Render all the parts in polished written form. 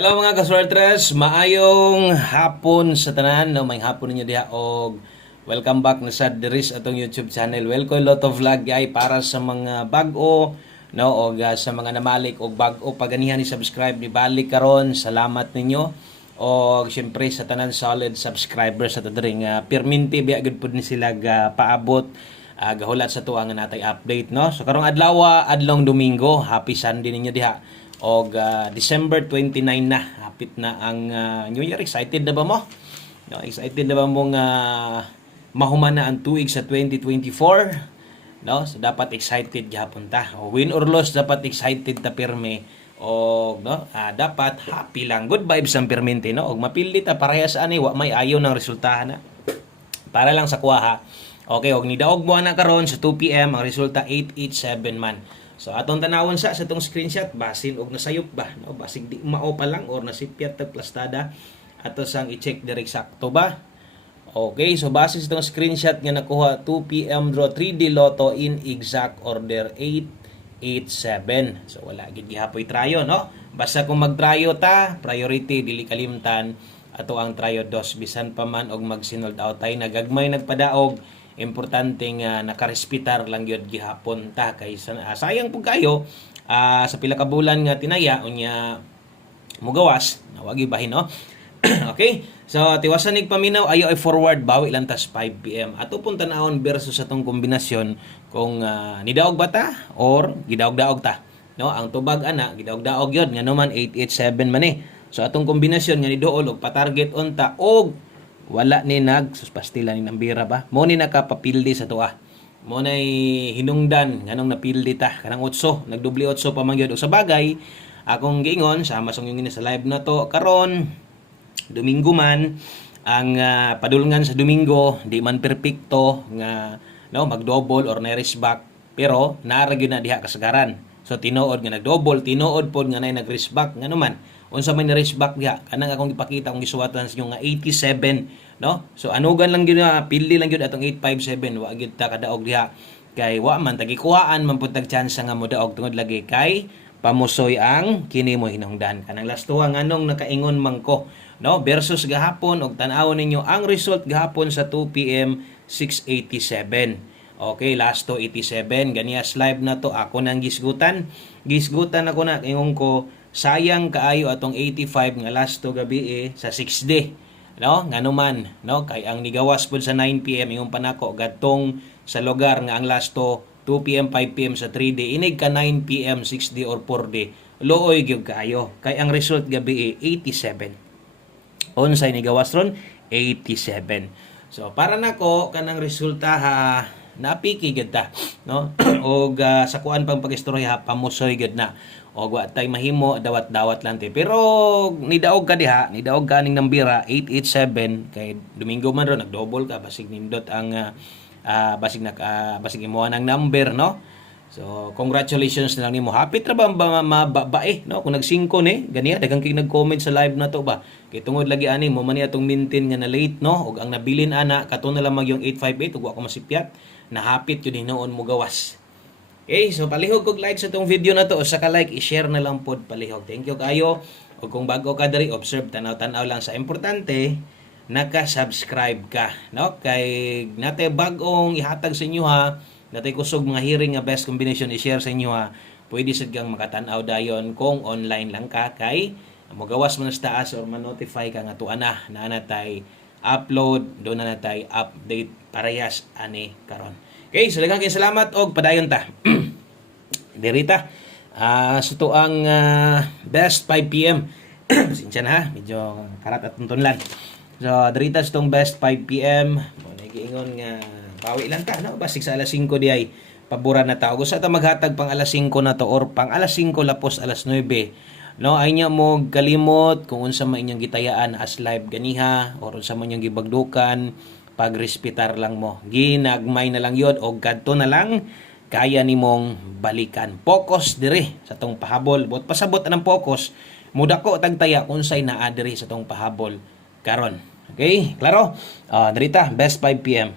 Hello mga kaswertres, maayong hapon sa tanan, no, may hapon ninyo diha og welcome back na sa Deris atong YouTube channel. Welcome lot of vlog ay para sa mga bag-o, no, og sa mga namalik og bag-o paganihan ni subscribe ni balik karon. Salamat ninyo. Og syempre sa tanan solid subscribers sa tadring perminti biya gud pud ni sila paabot gahulat sa tuwa nga natay update, no. So karong adlaw adlong Domingo, happy Sunday ninyo diha. Og December 29 na, hapit na ang New Year. Excited na ba mo? No, excited na ba mong mahuman na ang tuig sa 2024? No, so dapat excited gyapon ta. O win or loss dapat excited ta pirme. O no, dapat happy lang. Good vibes ang permente, no. Og mapili ta parehas ani wa may ayo ng resultahan na. Para lang sa kuha. Okay, og nidaog mo na karon sa 2 PM ang resulta 887 man. So atong tanawon sa itong screenshot basin og nasayop ba, no, basig di mao pa lang or nasipyat tag plastada ato sang i-check direk sakto ba. Okay, so base sa itong screenshot nga nakuha 2 PM draw 3D Lotto in exact order 887. So wala gid gihapoy trayo, no. Basta kung magtrayo ta, priority dili kalimtan ato ang trayo dos bisan pa man og mag-sinold out tay nagagmay nagpadaog. Importante nga nakarespitar lang gyud gihapon ta kay sayang pug kayo sa pila ka bulan nga tinaya unya mugawas nawagi bahin, no. Okay, so tiwasan nig paminaw ayo ay forward bawi lang tas 5 PM ato pun tan-awon versus atong kombinasyon kung nidaog ba ta or gidaog-daog ta, no. Ang tubag ana gidaog-daog gyud nga naman 887 man eh. So atong kombinasyon nga ni duol og pa-target on ta og wala ni pastila ni nambira ba mo ni nakapapildi sa tuwa mo nay hinungdan nganong napildi ta kanang 8 nagdubli 8 pa man gyud. Sa bagay akong giingon sama sa yung sa live na to karon Domingo man ang padulngan sa Domingo di man perpekto nga no mag-double or na-race back pero naara gyud na diha kasagaran. So tinuod nga nag-double, tinuod pod nga nay nag-race back nga naman unsa may na-race back diha kanang akong ipakita akong gisuwatan sa inyo nga 87, no. So anugan lang gyud pili lang gyud atong 857 wa gyud ta kadaog diha kay wa man tagikuhaan man pud tag chance nga modaog tungod lagi kay pamusoy ang kini mo hinungdan kanang last tuwa nganong nakaingon man ko, no, versus gahapon og tan-awon ninyo ang result gahapon sa 2 PM 687. Okay, last 287 ganiyas live na to ako nang gisgutan ako na ingon ko sayang kaayo atong 85 nga last to gabi sa 6D, no, nganuman, no, kay ang nigawas pud sa 9 PM yung panako gadtong sa lugar nga ang last to 2 PM 5 PM sa 3D inig ka 9 PM 6D or 4D looy gyud kaayo kay ang result gabi 87 unsay nigawas ron 87. So para nako kanang resulta napiki gid ta, no. Og sa kuan pang pagistorya pamusoy gid na og wa tay mahimo dawat-dawat lang te pero nidaog ka diha nidaog ka ning nambira 887 kay Domingo man ro nag-double ka basig nindot ang basig imo ang number, no. So congratulations na lang nimo hapit ra ba mababae, no, kung nag-5 ni ganiya daghang kay nag-comment sa live na to ba kay tungod lagi ani mo man ni atong maintain nga na late, no, og ang nabilin ana kato na lang mag yung 858 ug wa ko masipyat nahapit yun hinoon mo gawas. Okay, so palihog kog like sa itong video na to o saka like i-share na lang pod palihog. Thank you kayo. O kung bago ka diri observe tanaw-tanaw lang sa importante naka-subscribe ka, no, kay natay bagong ihatag sa inyo ha natay kusog mga hearing nga best combination i-share sa inyo ha pwede sad kang makatan-aw dayon kung online lang ka kay mogawas mo na sa taas or ma-notify ka nga tuwa na natay upload do na natay update parehas ani karon. Okay, so daghang kay salamat og padayon ta. Dirita sa tuang best 5 PM. Pasensya na ha, medyo karat at tuntunlan. So dirita sa tong best 5 PM, mo nagiingon nga bawi lang ta, no, basig sa alas 5 di ay pabura na ta. Gusto ta maghatag pang alas 5 na to or pang alas 5 lapos alas 9. No, ay niya mo kalimot kung unsa man inyong gitayaan as live ganiha or unsa man inyong gibagdukan pagrespitar lang mo ginagmay na lang yun o gadto na lang kaya nimong balikan focus diri sa tong pahabol bot pasabot ang focus mudako tagtaya unsay naa diri sa tong pahabol karon. Okay, klaro. Dirita best 5 PM.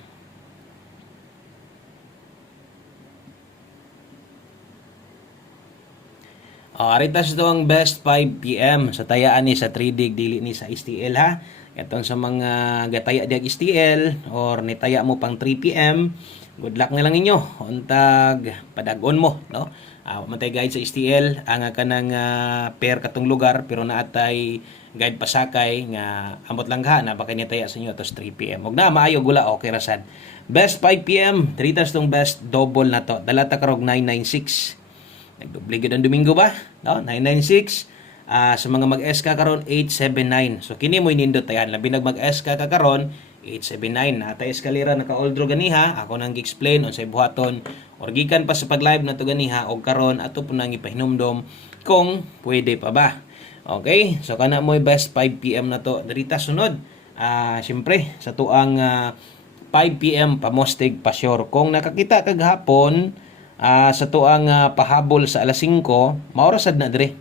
Aritas ito ang best 5 p.m. sa tayaan ni sa 3dig dili ni sa STL ha. Itong sa mga gataya diag STL or nitaya mo pang 3 p.m. Good luck na lang ninyo. Untag padagon mo, no? Matay guide sa STL ang kanang pair katong lugar pero naatay guide pasakay nga ambot lang ha na baka nitaya sa inyo tos 3 p.m. Ug na maayo gula okay rasad. Best 5 p.m. Tritas tong best double na to. Dalata karog 996. Nagdoble gid ang Domingo ba? No, 996. Sa mga mag-SK karon 879. So kini mo inindot ayan, labi nag mag-SK ka karon 879. Nata eskalera naka-oldro ganiha, ako nang gi-explain unsay buhaton or gikan pa sa pag-live nato ganiha og karon ato po nang ipahinumdom kung pwede pa ba. Okay? So kana mo best 5 PM na to. Dirita sunod. Syempre sa tuang 5 PM pamostig pa sure. Kung nakakita kag hapon sa tuang pahabol sa alas 5, maorasad na dire.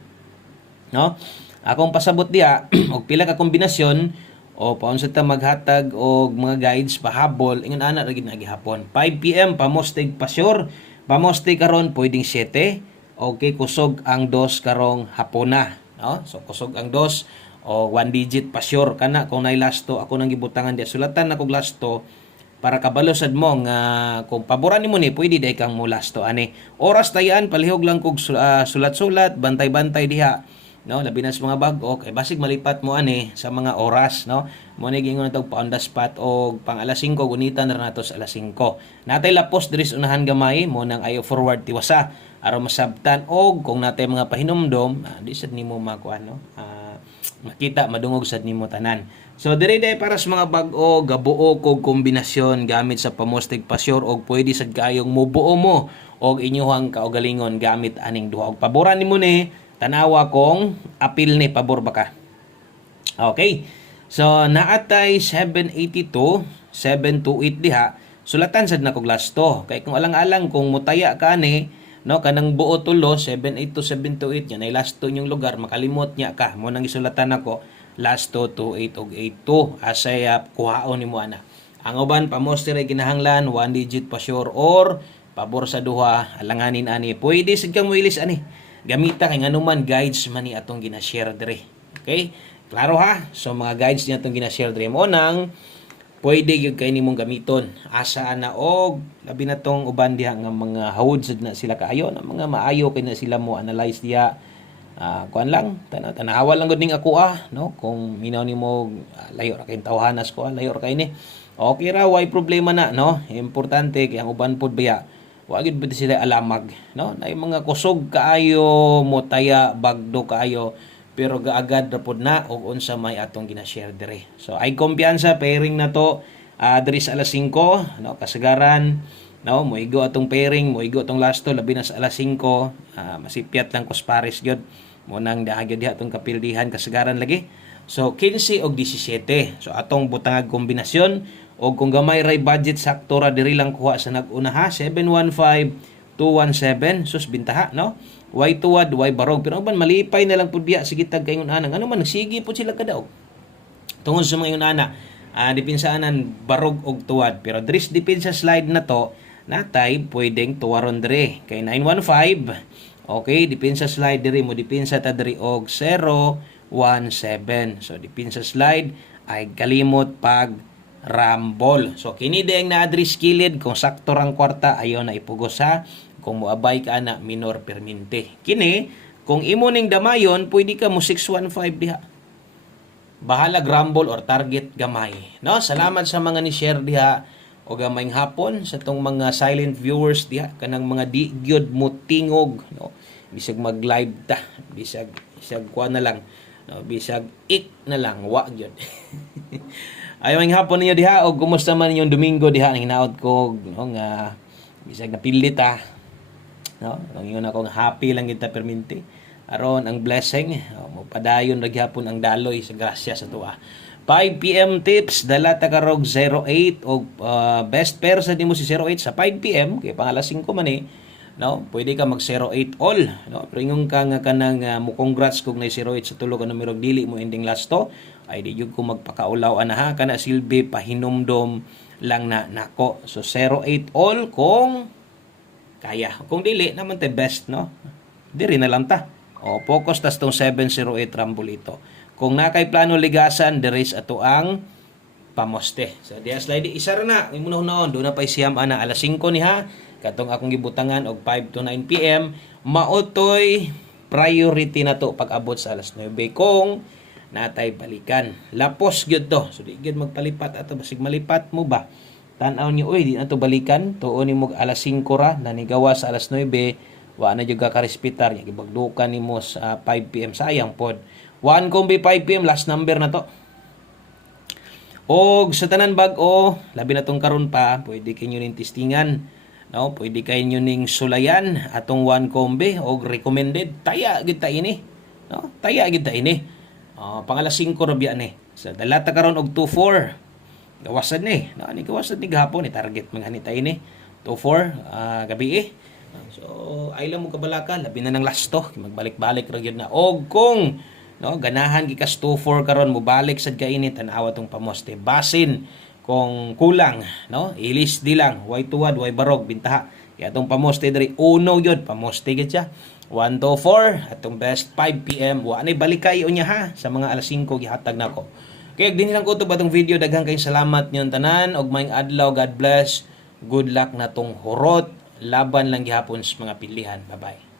No? Akong pasabot diha og pila ka kombinasyon o paunsa ta maghatag og mga guides pahabol ingon ana ra gid na gihapon. 5 PM pamostig pa sure. Pamostig karon pwedeng 7. Okay, kusog ang 2 karong hapona. No? So kusog ang 2 o 1 digit pa sure kana kung nay lasto ako nang gibutangan diha sulatan na kog lasto para kabalo sad mo nga kung paboran nimo ni pwede day kang mulasto ani. Oras tayan palihog lang kog sulat-sulat, bantay-bantay diha. No, labi na sa mga bag-o kay basig malipat mo ani sa mga oras, no. Mo ni gingon natog pa on the spot og pang alas 5 gunitan na nato sa alas 5. Natay lapos diri sa unahan gamay mo nang ayo forward tiwasa aron masabtan og kung natay mga pahinumdom, di sad nimo makuan no. Makita madungog sad nimo tanan. So diri day para sa mga bag-o gabuo kog kombinasyon gamit sa pamostig pasyor og pwede sad kayong mubuo mo og inyuhang kaugalingon gamit aning duha. Og paboran nimo ni tanawa kung apil ni pabor ba ka. Okay. So naatay 782, 728 diha. Sulatan sad na kog lasto. Kay kung alang-alang kung mutaya ka ni no kanang buo tulo 782 728 yan ay lasto inyong lugar makalimot niya ka mo nang isulatan nako lasto 28 og 82 asay kuhaon nimo ana ang uban pamoster ay kinahanglan 1 digit pa sure or pabor sa duha alanganin ani pwede sig kang moilis ani gamita kay nganuman guides man ni atong gina-share dire. Okay, klaro ha. So mga guides niya atong gina-share dire mo nang pwede gyud kay nimong gamiton asa na og labi na tong uban diha nga mga hawod sad na sila kaayo na mga maayo kay na sila mo analyze diha. Kuan lang tanawa lang gud ning ako no kung minaw nimo layo ra kay tawhanas ko layo ra kay ni okay ra way problema na no importante kay ang uban pod biya wa gid pud sila alamag no nay mga kusog kaayo motaya bagdo kaayo pero gaagad ra pod na og unsa may atong gina-share dire. So ay kumpiyansa pairing na to diri sa alas 5 no kasagaran no moigo atong pairing moigo atong lasto labi na sa alas 5 masipyat lang kuspares gyud mo nang daagad diha atong kapildihan kasagaran lagi. So 15 og 17. So atong butangag kombinasyon og kung gamay ray budget sakto ra diri lang kuha sa nag-una ha 715 217 sus bintaha no way tuwad way barog pero uban malipay na lang pud biya sige tag kaingon ana ano man nagsigi pud sila kadaog tungod sa mga ingon ana depinsaanan barog og tuwad pero dris dipin sa slide na to natay pwedeng tuwaron dire kay 915 okay dipin sa slide dire mo dipin sa ta diri og 017 so dipin sa slide ay kalimot pag rambol. So kini deng na address kilid kung sakto rang kwarta ayo na ipugos ha. Kung moabay ka na minor permente. Kini kung imo ning damayon pwede ka mo 615 diha. Bahala rambol or target gamay. No, salamat sa mga ni share diha o gamayng hapon sa tong mga silent viewers diha kanang mga di gyud mo tingog no. Bisag mag-live ta, bisag kuha na lang. No, bisag na lang wa gyud. Ayaw ang hapon ninyo diha o kumusta man yung Domingo diha ang hinaot ko no nga bisag napilit no ang ingon ako happy lang kita perminti aron ang blessing mo padayon ra gyapon ang daloy sa grasya sa tuwa. 5 PM tips dala ta karog 08 og best pair sa nimo si 08 sa 5 PM kay pang alas 5 man no pwede ka mag 08 all no pero ingon ka nga kanang mo congrats kog na 08 sa tulo ka numero dili mo ending lasto ay di jud ko magpakaulaw ana ha kana silbi pahinumdom lang na nako so 08 all kung kaya kung dili naman te best no diri na lang ta O focus tas tong 708 Rumble ito. Kung nakay plano ligasan, there is ato ang pamoste. So diya slide isa ra na, imo na do na pay siyam ana alas 5 ni ha. Katong akong gibutangan og 5 to 9 PM, maotoy priority na to pag abot sa alas 9 kung natay balikan. Lapos gyud to. So di gyud magpalipat ato basig malipat mo ba. Tan-aw niyo oy di na to balikan, tuon nimo alas 5 ra nanigawa sa alas 9, wa na jud ka respetar nya gibagdukan nimo sa 5 PM sayang pod. 1 kombi 5 PM last number na to. Og sa tanan bag-o, labi na tong karon pa, pwede kinyo ning testingan. No, pwede kayo ning sulayan atong 1 kombi og recommended taya gid ta ini. No, taya gid ta ini. Pangalas 5 ra biya ni. Sa dalata karon og 24. Gawasan ni. No, ani gawasan ni gahapon ni target mga hanitay ni. 24 gabi So, ay lang mo kabalaka, labi na ng lasto, magbalik-balik ra gyud na. Og kung no, ganahan gikas 24 karon mo balik sad kainit tan-awa tong pamoste. Basin kung kulang, no? Ilis di lang, way tuwad, way barog bintaha. Kaya tong pamoste diri uno gyud, pamoste gyud siya. 1 to 4 atong best 5 PM. Wa nay balikay unya ha sa mga alas 5 gihatag nako. Kaya din lang ko to batong video, daghang kay salamat niyon tanan og maayong adlaw, God bless. Good luck na tong horot, laban lang gihapon sa mga pilihan. Bye-bye.